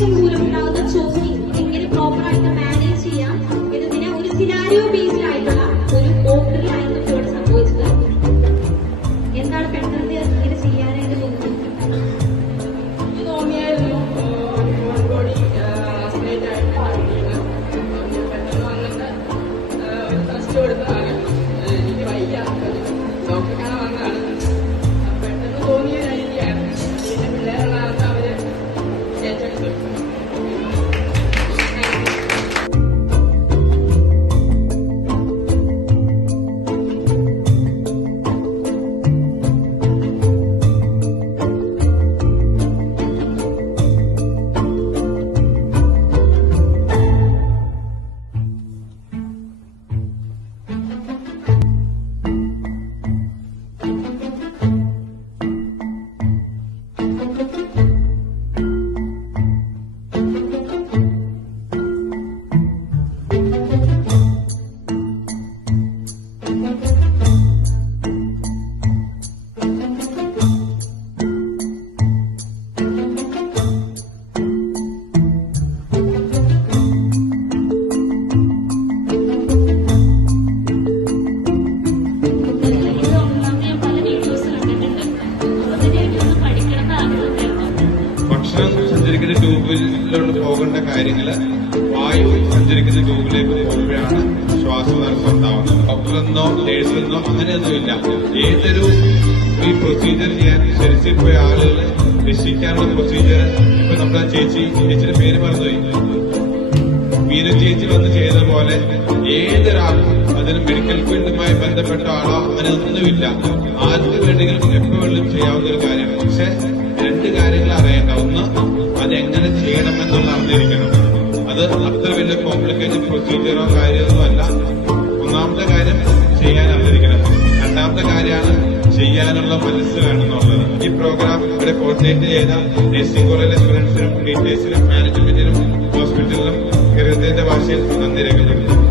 Infection മൂലമുണ്ടാകുന്ന choking എങ്ങനെ പ്രോപ്പറായിട്ട് മാനേജ് ചെയ്യാം എന്നതിന് ഒരു സിനാരിയോ ബേസ്ഡ് ആയിട്ടുള്ള ഒരു ഓർഡറിൽ ആയിരുന്നു ഇവിടെ സംഭവിച്ചത്. എന്താണ് പെട്ടെന്ന് ഇങ്ങനെ ചെയ്യാനായിട്ട് തോന്നിയായിരുന്നു. ബോഡി ഐസൊലേറ്റ് ആയിട്ട് പെട്ടെന്ന് വന്നിട്ട് ഒരു ടെസ്റ്റ് കൊടുത്തതാണ്. എനിക്ക് വയ്യ, ഡോക്ടറെ കാണാൻ വന്നതാണ്. പെട്ടെന്ന് തോന്നിയ ഒരു ഐഡിയയാണ്. പിന്നെ പിള്ളേരുള്ളതാണ് അവര് ഏറ്റെടുത്തത്. സഞ്ചരിക്കുന്ന ട്യൂബിലോട്ട് പോകേണ്ട കാര്യങ്ങള് വായു സഞ്ചരിക്കുന്ന ട്യൂബിലേക്ക് പോകുമ്പോഴാണ് ശ്വാസതടസ്സം ഉണ്ടാവുന്നത്. ഡോക്ടറെന്നോ നേഴ്സെന്നോ അങ്ങനെയൊന്നുമില്ല. ഏതൊരു ഈ പ്രൊസീജിയർ ചെയ്യാൻ ശരിച്ചിപ്പോയ ആളുകളെ രക്ഷിക്കാനുള്ള പ്രൊസീജിയർ ഇപ്പൊ നമ്മുടെ ചേച്ചിയുടെ പേര് മറന്നുപോയി, മീനു ചേച്ചി വന്ന് ചെയ്ത പോലെ ഏതൊരാൾക്കും അതിന് മെഡിക്കൽ ഫീൽഡുമായി ബന്ധപ്പെട്ട ആളോ അങ്ങനെ ഒന്നുമില്ല. ആർക്ക് വേണമെങ്കിലും എപ്പോഴും ചെയ്യാവുന്ന ഒരു കാര്യമാണ്. പക്ഷെ രണ്ട് കാര്യങ്ങൾ അറിയേണ്ട. ഒന്ന്, അതെങ്ങനെ ചെയ്യണമെന്നുള്ള അറിഞ്ഞിരിക്കണം. അത് അത്ര വലിയ കോംപ്ലിക്കേറ്റഡ് പ്രൊസീജിയറോ കാര്യമൊന്നും അല്ല. ഒന്നാമത്തെ കാര്യം ചെയ്യാൻ അറിഞ്ഞിരിക്കണം. രണ്ടാമത്തെ കാര്യമാണ് ചെയ്യാനുള്ള മനസ്സ് വേണമെന്നുള്ളത്. ഈ പ്രോഗ്രാം ഇവിടെ കോർഡിനേറ്റ് ചെയ്ത നഴ്സിംഗ് കോളേജിലെ സ്റ്റുഡൻസിനും ടീച്ചേഴ്സിനും മാനേജ്മെന്റിനും ഹോസ്പിറ്റലിനും ഹൃദയത്തിന്റെ ഭാഷയിൽ നന്ദി രേഖപ്പെടുത്തുന്നു.